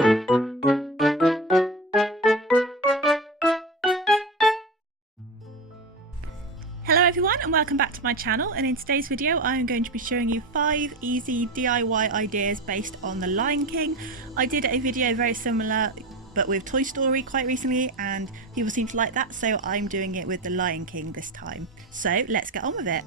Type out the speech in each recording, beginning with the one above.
Hello everyone and welcome back to my channel, and in today's video I'm going to be showing you 5 easy DIY ideas based on the Lion King. I did a video very similar but with Toy Story quite recently and people seem to like that, so I'm doing it with the Lion King this time. So let's get on with it.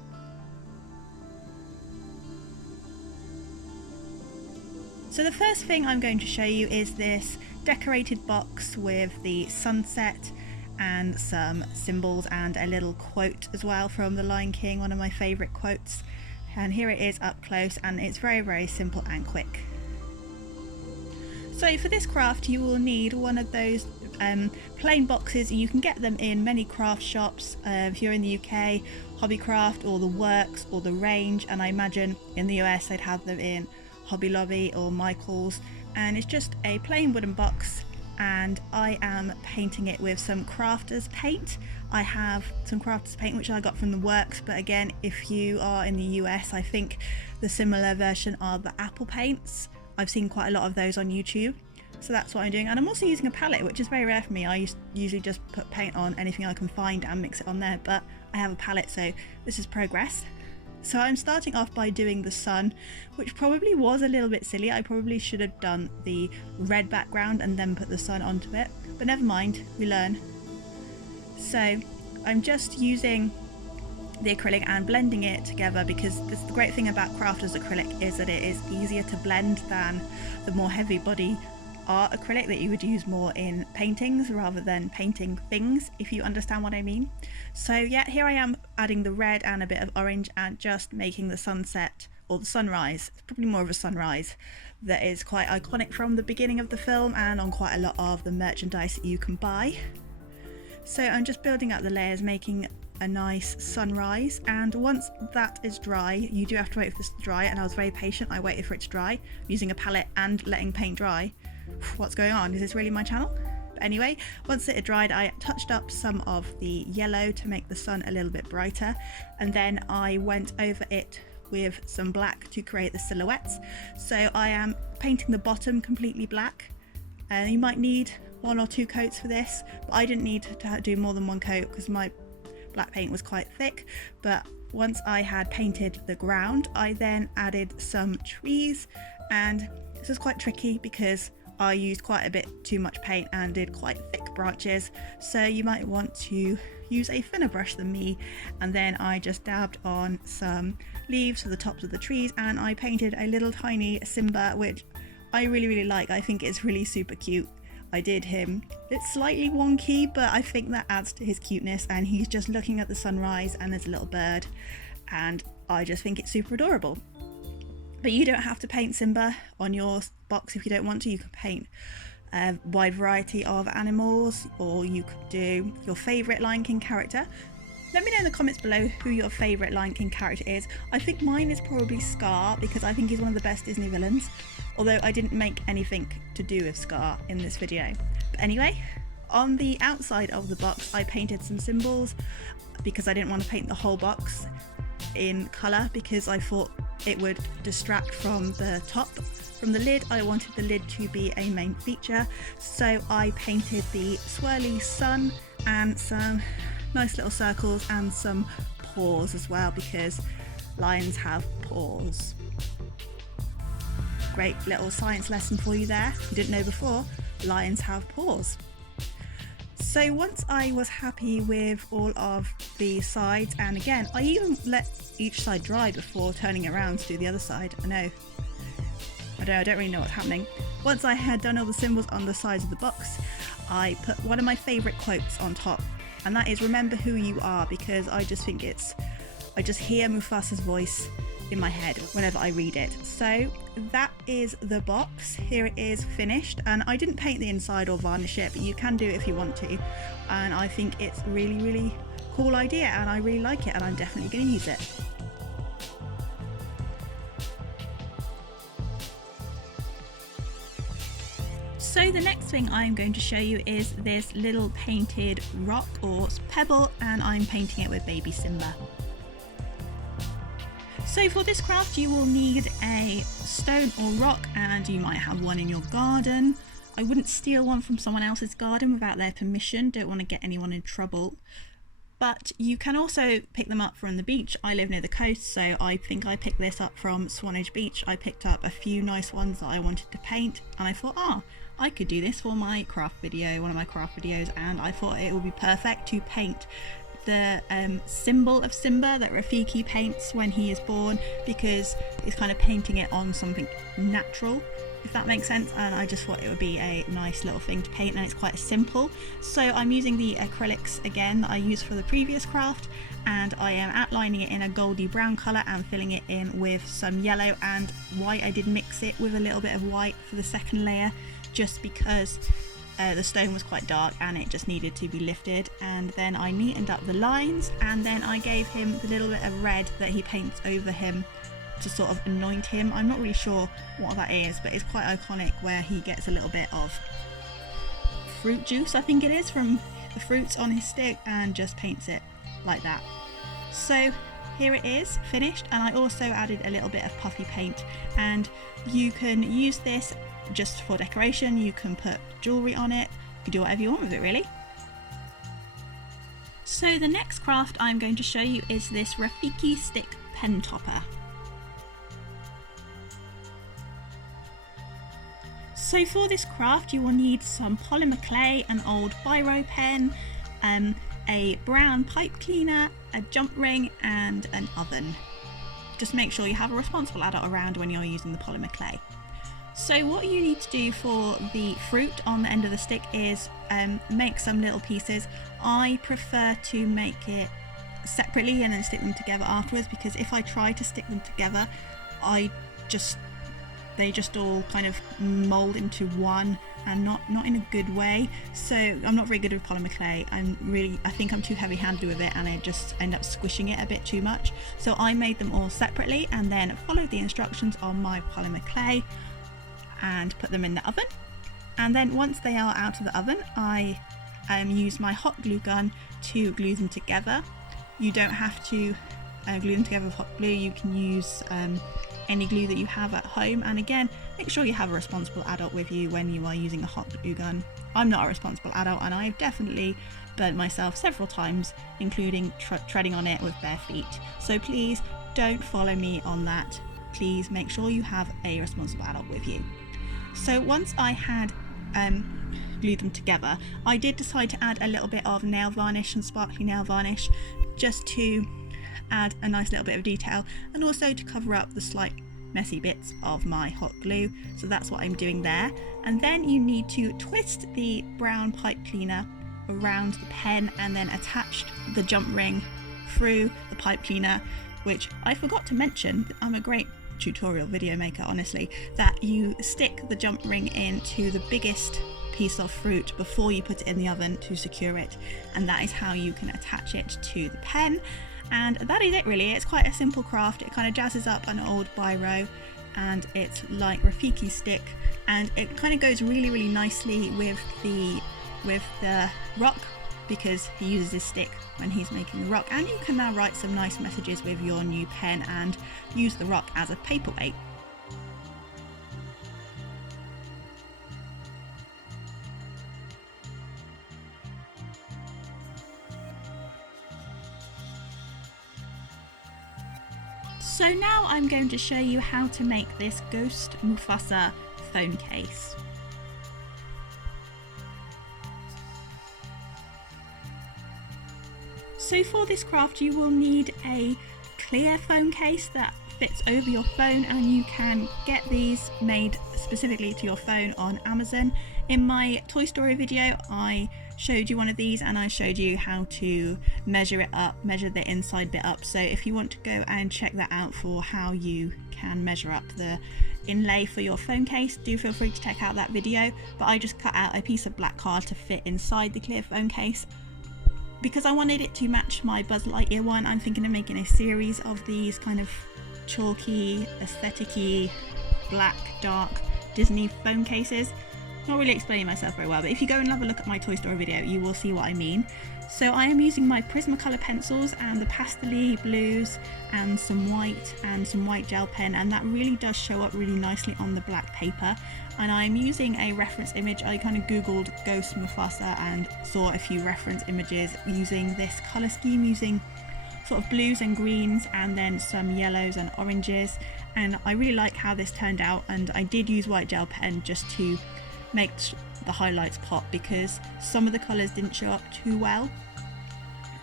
So the first thing I'm going to show you is this decorated box with the sunset and some symbols and a little quote as well from the Lion King, one of my favourite quotes. And here it is up close, and it's very simple and quick. So for this craft you will need one of those plain boxes. You can get them in many craft shops if you're in the UK, Hobbycraft or the Works or the Range, and I imagine in the US they'd have them in Hobby Lobby or Michael's. And it's just a plain wooden box, and I am painting it with some crafters paint. I have some crafters paint which I got from the Works, but again, if you are in the US, I think the similar version are the apple paints. I've seen quite a lot of those on YouTube, so that's what I'm doing. And I'm also using a palette, which is very rare for me. I usually just put paint on anything I can find and mix it on there, but I have a palette, so this is progress. So I'm starting off by doing the sun, which probably was a little bit silly. I probably should have done the red background and then put the sun onto it, but never mind, we learn. So I'm just using the acrylic and blending it together, because this, the great thing about crafters acrylic is that it is easier to blend than the more heavy body art acrylic that you would use more in paintings rather than painting things, if you understand what I mean. So yeah, here I am adding the red and a bit of orange and just making the sunset, or the sunrise, it's probably more of a sunrise, that is quite iconic from the beginning of the film and on quite a lot of the merchandise that you can buy. So I'm just building up the layers, making a nice sunrise, and once that is dry, you do have to wait for this to dry, and I was very patient. I waited for it to dry using a palette and letting paint dry. What's going on? Is this really my channel? But anyway, once it had dried, I touched up some of the yellow to make the sun a little bit brighter, and then I went over it with some black to create the silhouettes. So I am painting the bottom completely black, and you might need 1 or 2 coats for this, but I didn't need to do more than 1 coat because my black paint was quite thick. But once I had painted the ground, I then added some trees, and this is quite tricky because I used quite a bit too much paint and did quite thick branches, so you might want to use a thinner brush than me. And then I just dabbed on some leaves for the tops of the trees, and I painted a little tiny Simba, which I really like. I think it's really super cute. I did him, it's slightly wonky, but I think that adds to his cuteness, and he's just looking at the sunrise and there's a little bird, and I just think it's super adorable. But you don't have to paint Simba on your box if you don't want to. You can paint a wide variety of animals, or you could do your favourite Lion King character. Let me know in the comments below who your favourite Lion King character is. I think mine is probably Scar, because I think he's one of the best Disney villains, although I didn't make anything to do with Scar in this video. But anyway, on the outside of the box I painted some symbols, because I didn't want to paint the whole box in colour, because I thought it would distract from the top. From the lid, I wanted the lid to be a main feature, so I painted the swirly sun and some nice little circles and some paws as well, because lions have paws. Great little science lesson for you there. If you didn't know before, lions have paws. So once I was happy with all of the sides, and again, I even let each side dry before turning it around to do the other side. I don't really know what's happening. Once I had done all the symbols on the sides of the box, I put one of my favourite quotes on top, and that is "Remember who you are," because I just think I just hear Mufasa's voice in my head whenever I read it. So that is the box. Here it is finished, and I didn't paint the inside or varnish it, but you can do it if you want to, and I think it's a really cool idea, and I really like it, and I'm definitely going to use it. So the next thing I'm going to show you is this little painted rock or pebble, and I'm painting it with baby Simba. So for this craft you will need a stone or rock, and you might have one in your garden. I wouldn't steal one from someone else's garden without their permission, don't want to get anyone in trouble. But you can also pick them up from the beach. I live near the coast, so I think I picked this up from Swanage Beach. I picked up a few nice ones that I wanted to paint, and I thought, I could do this for my craft video, one of my craft videos, and I thought it would be perfect to paint the symbol of Simba that Rafiki paints when he is born, because it's kind of painting it on something natural, if that makes sense, and I just thought it would be a nice little thing to paint, and it's quite simple. So I'm using the acrylics again that I used for the previous craft, and I am outlining it in a goldy brown colour and filling it in with some yellow and white. I did mix it with a little bit of white for the second layer, just because the stone was quite dark and it just needed to be lifted. And then I neatened up the lines, and then I gave him the little bit of red that he paints over him to sort of anoint him. I'm not really sure what that is, but it's quite iconic, where he gets a little bit of fruit juice, I think it is, from the fruits on his stick, and just paints it like that. So here it is finished, and I also added a little bit of puffy paint, and you can use this just for decoration. You can put jewellery on it, you can do whatever you want with it really. So the next craft I'm going to show you is this Rafiki stick pen topper. So for this craft you will need some polymer clay, an old biro pen, a brown pipe cleaner, a jump ring and an oven. Just make sure you have a responsible adult around when you're using the polymer clay. So what you need to do for the fruit on the end of the stick is make some little pieces. I prefer to make it separately and then stick them together afterwards, because if I try to stick them together, they just all kind of mold into one, and not in a good way. So I'm not very good with polymer clay. I think I'm too heavy-handed with it, and I just end up squishing it a bit too much. So I made them all separately and then followed the instructions on my polymer clay and put them in the oven. And then once they are out of the oven, I use my hot glue gun to glue them together. You don't have to glue them together with hot glue. You can use any glue that you have at home, and again, make sure you have a responsible adult with you when you are using a hot glue gun. I'm not a responsible adult, and I've definitely burnt myself several times, including treading on it with bare feet. So please don't follow me on that. Please make sure you have a responsible adult with you. So once I had glued them together, I did decide to add a little bit of nail varnish and sparkly nail varnish, just to add a nice little bit of detail, and also to cover up the slight messy bits of my hot glue. So that's what I'm doing there. And then you need to twist the brown pipe cleaner around the pen, and then attach the jump ring through the pipe cleaner, which I forgot to mention. I'm a great tutorial video maker, honestly, that you stick the jump ring into the biggest piece of fruit before you put it in the oven to secure it, and that is how you can attach it to the pen. And that is it really. It's quite a simple craft. It kind of jazzes up an old biro, and it's like Rafiki stick, and it kind of goes really nicely with the rock, because he uses his stick when he's making the rock. And you can now write some nice messages with your new pen and use the rock as a paperweight. So now I'm going to show you how to make this Ghost Mufasa phone case. So for this craft you will need a clear phone case that fits over your phone, and you can get these made specifically to your phone on Amazon. In my Toy Story video I showed you one of these, and I showed you how to measure it up, measure the inside bit up. So if you want to go and check that out for how you can measure up the inlay for your phone case, do feel free to check out that video. But I just cut out a piece of black card to fit inside the clear phone case, because I wanted it to match my Buzz Lightyear one. I'm thinking of making a series of these kind of chalky, aesthetic-y, black, dark Disney phone cases. Not really explaining myself very well, but if you go and have a look at my Toy Story video, you will see what I mean. So I am using my Prismacolor pencils and the pastel blues and some white gel pen, and that really does show up really nicely on the black paper. And I'm using a reference image. I kind of googled Ghost Mufasa and saw a few reference images using this colour scheme, using sort of blues and greens and then some yellows and oranges, and I really like how this turned out. And I did use white gel pen just to make the highlights pop because some of the colours didn't show up too well.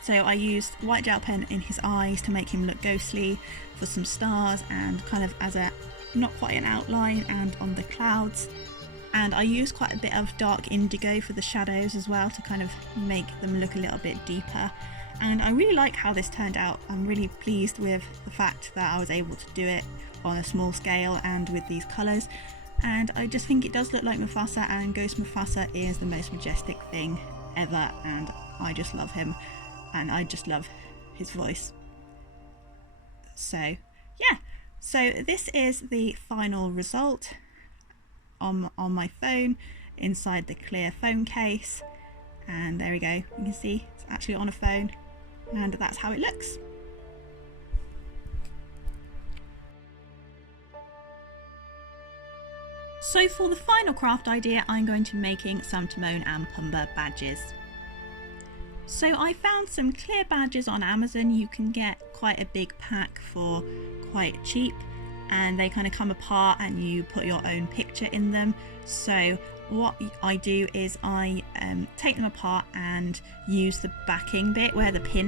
So I used white gel pen in his eyes to make him look ghostly, for some stars and kind of as a not quite an outline, and on the clouds. And I used quite a bit of dark indigo for the shadows as well to kind of make them look a little bit deeper. And I really like how this turned out. I'm really pleased with the fact that I was able to do it on a small scale and with these colours. And I just think it does look like Mufasa, and Ghost Mufasa is the most majestic thing ever, and I just love him, and I just love his voice. So yeah, so this is the final result on my phone inside the clear phone case, and there we go, you can see it's actually on a phone, and that's how it looks. So for the final craft idea, I'm going to be making some Timon and Pumbaa badges. So I found some clear badges on Amazon. You can get quite a big pack for quite cheap, and they kind of come apart and you put your own picture in them. So what I do is I take them apart and use the backing bit where the pin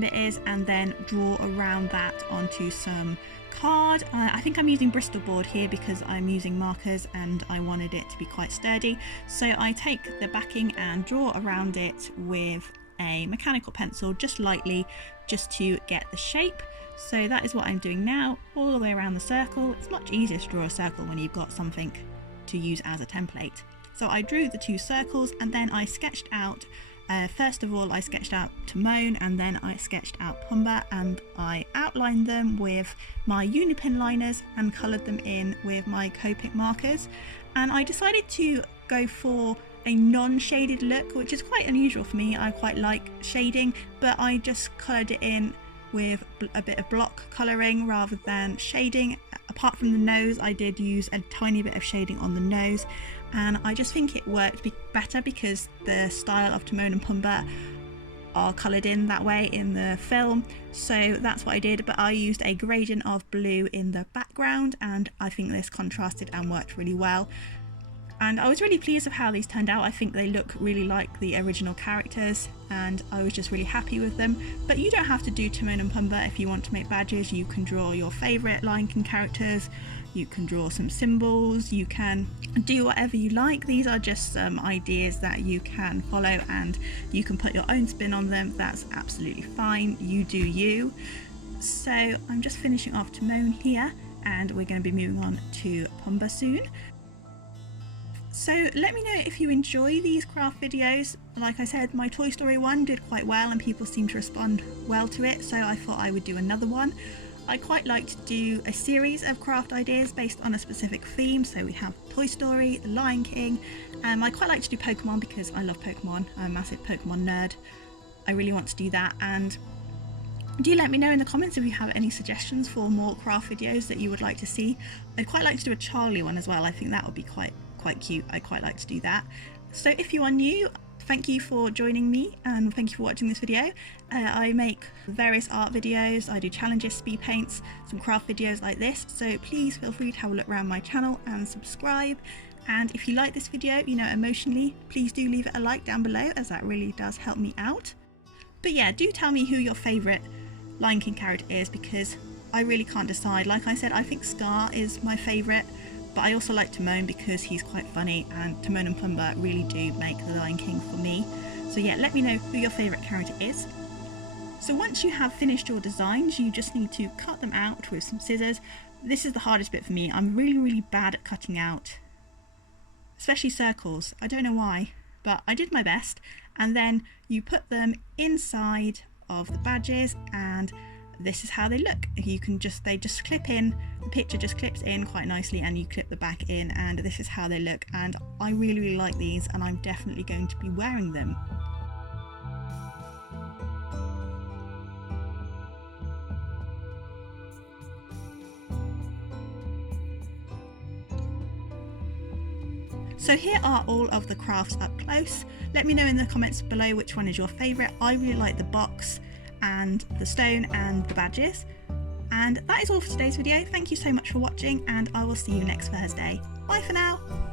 bit is, and then draw around that onto some card. I think I'm using Bristol board here because I'm using markers and I wanted it to be quite sturdy. So I take the backing and draw around it with a mechanical pencil just lightly, just to get the shape. So that is what I'm doing now, all the way around the circle. It's much easier to draw a circle when you've got something to use as a template. So I drew the two circles, and then I sketched out first of all I sketched out Timon, and then I sketched out Pumbaa, and I outlined them with my Unipen liners and coloured them in with my Copic markers. And I decided to go for a non-shaded look, which is quite unusual for me. I quite like shading, but I just coloured it in with a bit of block colouring rather than shading. Apart from the nose, I did use a tiny bit of shading on the nose, and I just think it worked better because the style of Timon and Pumbaa are coloured in that way in the film. So that's what I did, but I used a gradient of blue in the background, and I think this contrasted and worked really well. And I was really pleased with how these turned out. I think they look really like the original characters, and I was just really happy with them. But you don't have to do Timon and Pumbaa if you want to make badges. You can draw your favourite Lion King characters, you can draw some symbols, you can do whatever you like. These are just some ideas that you can follow, and you can put your own spin on them. That's absolutely fine, you do you. So I'm just finishing off Timon here, and we're going to be moving on to Pumbaa soon. So let me know if you enjoy these craft videos. Like I said, my Toy Story one did quite well and people seem to respond well to it, so I thought I would do another one. I quite like to do a series of craft ideas based on a specific theme. So we have Toy Story, The Lion King, I quite like to do Pokemon because I love Pokemon. I'm a massive Pokemon nerd. I really want to do that, and do let me know in the comments if you have any suggestions for more craft videos that you would like to see. I'd quite like to do a Charlie one as well. I think that would be quite cute. I quite like to do that. So if you are new, thank you for joining me and thank you for watching this video. I make various art videos, I do challenges, speed paints, some craft videos like this, so please feel free to have a look around my channel and subscribe. And if you like this video, you know, emotionally, please do leave it a like down below, as that really does help me out. But yeah, do tell me who your favourite Lion King character is, because I really can't decide. Like I said, I think Scar is my favourite, but I also like Timon because he's quite funny, and Timon and Pumbaa really do make The Lion King for me. So yeah, let me know who your favourite character is. So once you have finished your designs, you just need to cut them out with some scissors. This is the hardest bit for me. I'm really bad at cutting out, especially circles. I don't know why, but I did my best. And then you put them inside of the badges, and this is how they look. They just clip in, the picture just clips in quite nicely, and you clip the back in, and this is how they look. And I really like these, and I'm definitely going to be wearing them. So here are all of the crafts up close. Let me know in the comments below which one is your favourite. I really like the box and the stone and the badges. And that is all for today's video. Thank you so much for watching, and I will see you next Thursday. Bye for now.